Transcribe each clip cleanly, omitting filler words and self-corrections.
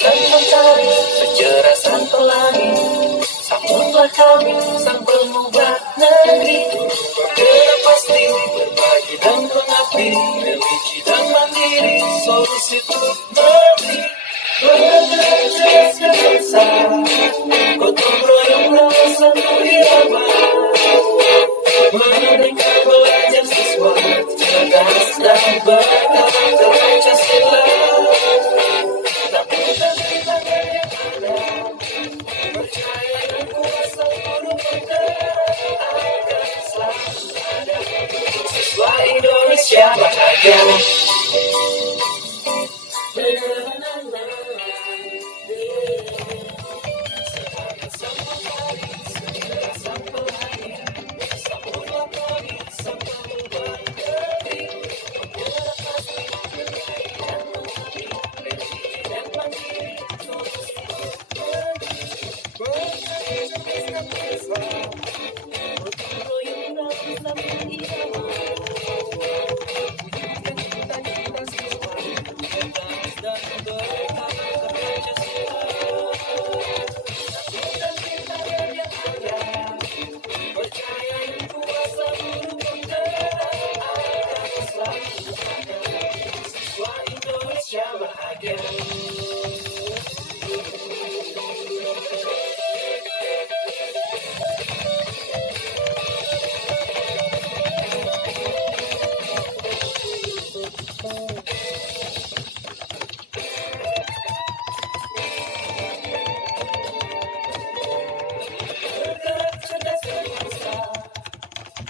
Sang mentari, sejarah sang pelangi, sambutlah kami, sang pengubah negeri. Bergerak pasti, berbagi dan mengabdi, religi dan mandiri, solusi untuk negeri. Bergerak bangsa, gotong royong rawat satu irama. Merdeka belajar siswa, cerdas dan berkarakter Pancasila. Percaya dan kuasa guru penggerak agar selalu ada untuk siswa Indonesia bahagia.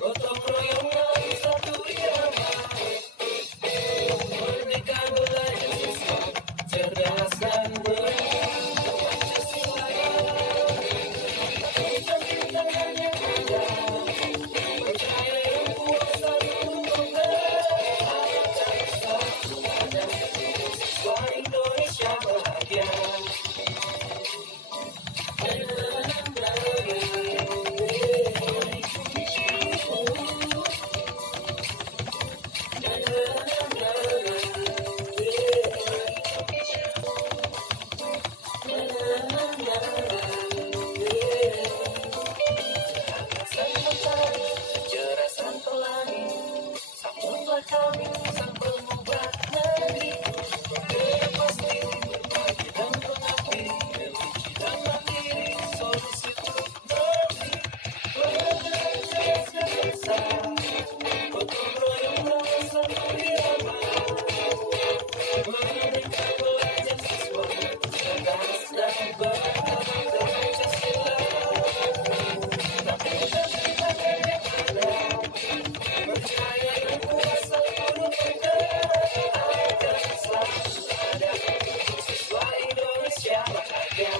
Gotong royong rawat satu irama. Merdeka belajar siswa, cerdas dan berkarakter Pancasila. Cinta-cintaan yang ada, percaya dan kuasa guru penggerak agar selalu ada untuk siswa Indonesia bahagia. Sejarah sang pelangi, sambutlah kami, sang pengubah negeri. Bergerak pasti, berbagi dan mengabdi, religi dan mandiri, solusi untuk negeri. Bergerak bangsa, gotong royong rawat satu irama. Merdeka belajar siswa, cerdas dan berkarakter Pancasila. Percaya dan kuasa guru penggerak agar selalu ada untuk siswa Indonesia bahagia.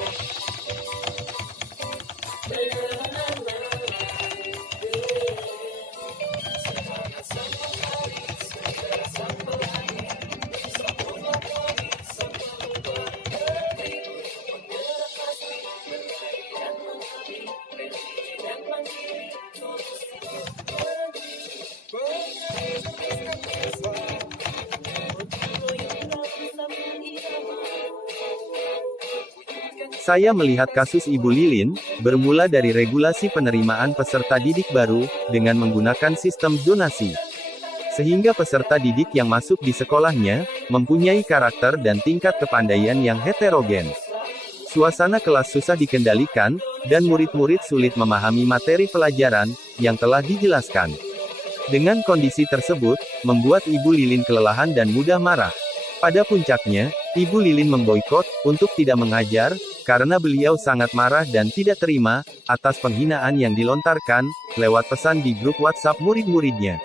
Semangat sang mentari, sejarah sang pelangi, sambutlah kami, sang pengubah negeri. Bergerak pasti, berbagi dan mengabdi, religi dan mandiri, solusi untuk negeri. Saya melihat kasus Ibu Lilin, bermula dari regulasi penerimaan peserta didik baru, dengan menggunakan sistem zonasi. Sehingga peserta didik yang masuk di sekolahnya, mempunyai karakter dan tingkat kepandaian yang heterogen. Suasana kelas susah dikendalikan, dan murid-murid sulit memahami materi pelajaran, yang telah dijelaskan. Dengan kondisi tersebut, membuat Ibu Lilin kelelahan dan mudah marah. Pada puncaknya, Ibu Lilin memboikot, untuk tidak mengajar, karena beliau sangat marah dan tidak terima, atas penghinaan yang dilontarkan, lewat pesan di grup WhatsApp murid-muridnya.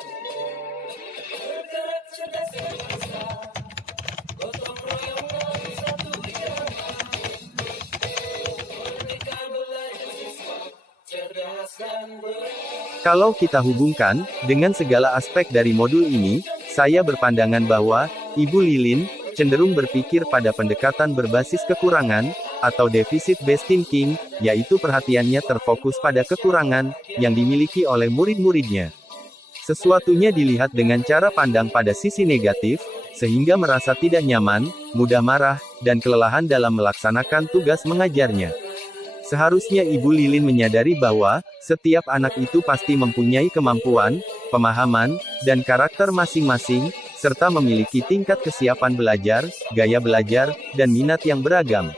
Kalau kita hubungkan, dengan segala aspek dari modul ini, saya berpandangan bahwa, Ibu Lilin, cenderung berpikir pada pendekatan berbasis kekurangan, atau deficit-based thinking, yaitu perhatiannya terfokus pada kekurangan, yang dimiliki oleh murid-muridnya. Sesuatunya dilihat dengan cara pandang pada sisi negatif, sehingga merasa tidak nyaman, mudah marah, dan kelelahan dalam melaksanakan tugas mengajarnya. Seharusnya Ibu Lilin menyadari bahwa setiap anak itu pasti mempunyai kemampuan, pemahaman, dan karakter masing-masing, serta memiliki tingkat kesiapan belajar, gaya belajar, dan minat yang beragam.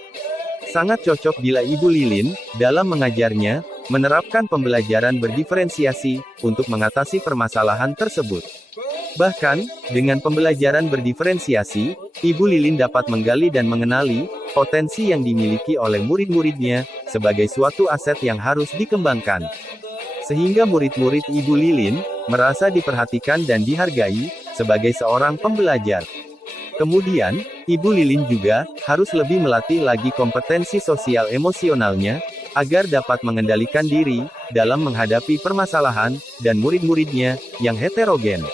Sangat cocok bila Ibu Lilin, dalam mengajarnya, menerapkan pembelajaran berdiferensiasi, untuk mengatasi permasalahan tersebut. Bahkan, dengan pembelajaran berdiferensiasi, Ibu Lilin dapat menggali dan mengenali potensi yang dimiliki oleh murid-muridnya, sebagai suatu aset yang harus dikembangkan. Sehingga murid-murid Ibu Lilin, merasa diperhatikan dan dihargai, sebagai seorang pembelajar. Kemudian, Ibu Lilin juga, harus lebih melatih lagi kompetensi sosial emosionalnya, agar dapat mengendalikan diri, dalam menghadapi permasalahan, dan murid-muridnya, yang heterogen.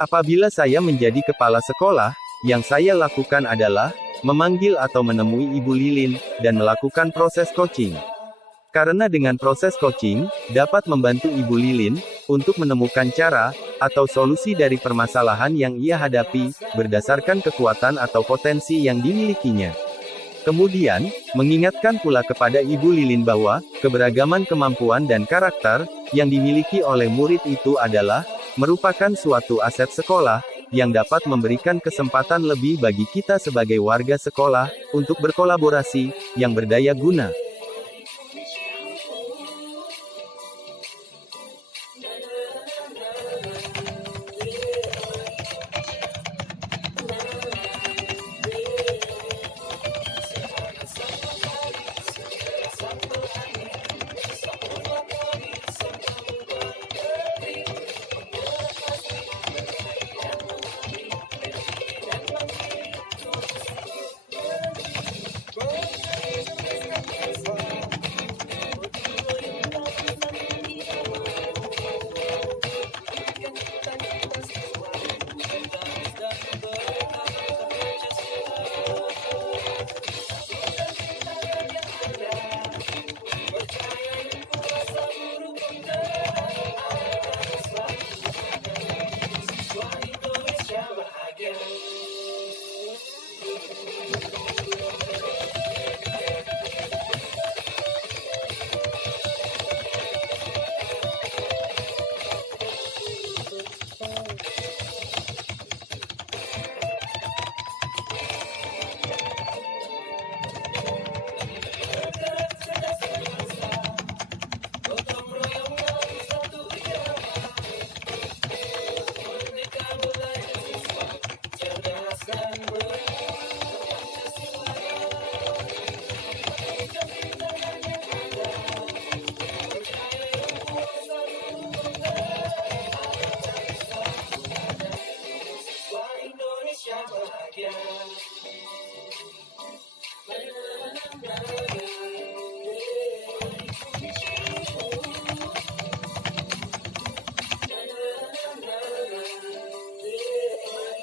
Apabila saya menjadi kepala sekolah, yang saya lakukan adalah memanggil atau menemui Ibu Lilin dan melakukan proses coaching. Karena dengan proses coaching dapat membantu Ibu Lilin untuk menemukan cara atau solusi dari permasalahan yang ia hadapi berdasarkan kekuatan atau potensi yang dimilikinya. Kemudian, mengingatkan pula kepada Ibu Lilin bahwa keberagaman kemampuan dan karakter yang dimiliki oleh murid itu adalah merupakan suatu aset sekolah, yang dapat memberikan kesempatan lebih bagi kita sebagai warga sekolah, untuk berkolaborasi, yang berdaya guna.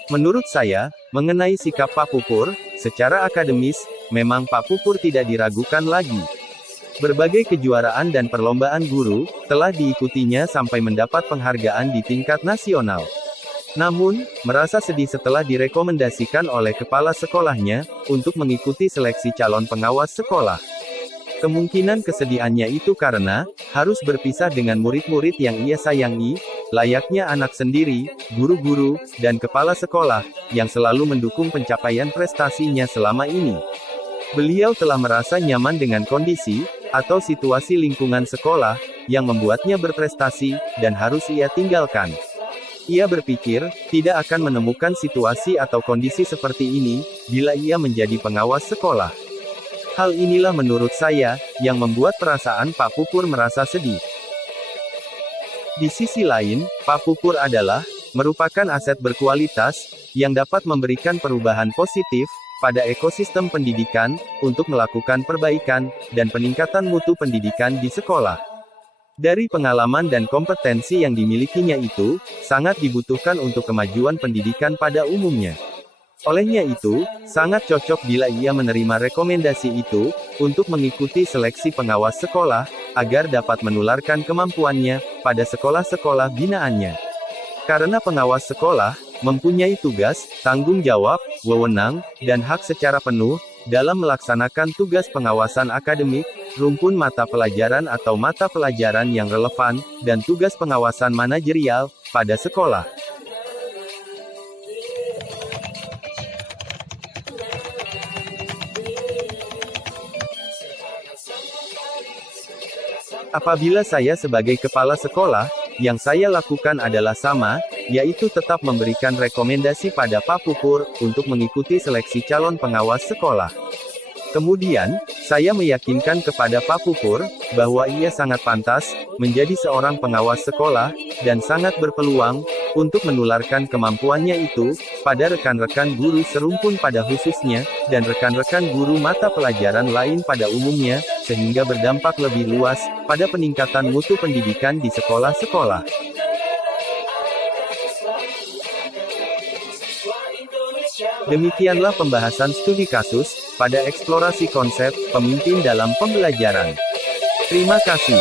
Menurut saya, mengenai sikap Pak Pupur, secara akademis, memang Pak Pupur tidak diragukan lagi. Berbagai kejuaraan dan perlombaan guru, telah diikutinya sampai mendapat penghargaan di tingkat nasional. Namun, merasa sedih setelah direkomendasikan oleh kepala sekolahnya, untuk mengikuti seleksi calon pengawas sekolah. Kemungkinan kesedihannya itu karena, harus berpisah dengan murid-murid yang ia sayangi, layaknya anak sendiri, guru-guru, dan kepala sekolah, yang selalu mendukung pencapaian prestasinya selama ini. Beliau telah merasa nyaman dengan kondisi, atau situasi lingkungan sekolah, yang membuatnya berprestasi, dan harus ia tinggalkan. Ia berpikir, tidak akan menemukan situasi atau kondisi seperti ini, bila ia menjadi pengawas sekolah. Hal inilah menurut saya, yang membuat perasaan Pak Pupur merasa sedih. Di sisi lain, Pak Pupur adalah, merupakan aset berkualitas, yang dapat memberikan perubahan positif, pada ekosistem pendidikan, untuk melakukan perbaikan, dan peningkatan mutu pendidikan di sekolah. Dari pengalaman dan kompetensi yang dimilikinya itu, sangat dibutuhkan untuk kemajuan pendidikan pada umumnya. Olehnya itu, sangat cocok bila ia menerima rekomendasi itu, untuk mengikuti seleksi pengawas sekolah, agar dapat menularkan kemampuannya, pada sekolah-sekolah binaannya. Karena pengawas sekolah, mempunyai tugas, tanggung jawab, wewenang, dan hak secara penuh, dalam melaksanakan tugas pengawasan akademik, rumpun mata pelajaran atau mata pelajaran yang relevan, dan tugas pengawasan manajerial, pada sekolah. Apabila saya sebagai kepala sekolah, yang saya lakukan adalah sama, yaitu tetap memberikan rekomendasi pada Pak Pupur, untuk mengikuti seleksi calon pengawas sekolah. Kemudian, saya meyakinkan kepada Pak Pupur, bahwa ia sangat pantas, menjadi seorang pengawas sekolah, dan sangat berpeluang, untuk menularkan kemampuannya itu, pada rekan-rekan guru serumpun pada khususnya, dan rekan-rekan guru mata pelajaran lain pada umumnya, sehingga berdampak lebih luas, pada peningkatan mutu pendidikan di sekolah-sekolah. Demikianlah pembahasan studi kasus, pada eksplorasi konsep, pemimpin dalam pembelajaran. Terima kasih.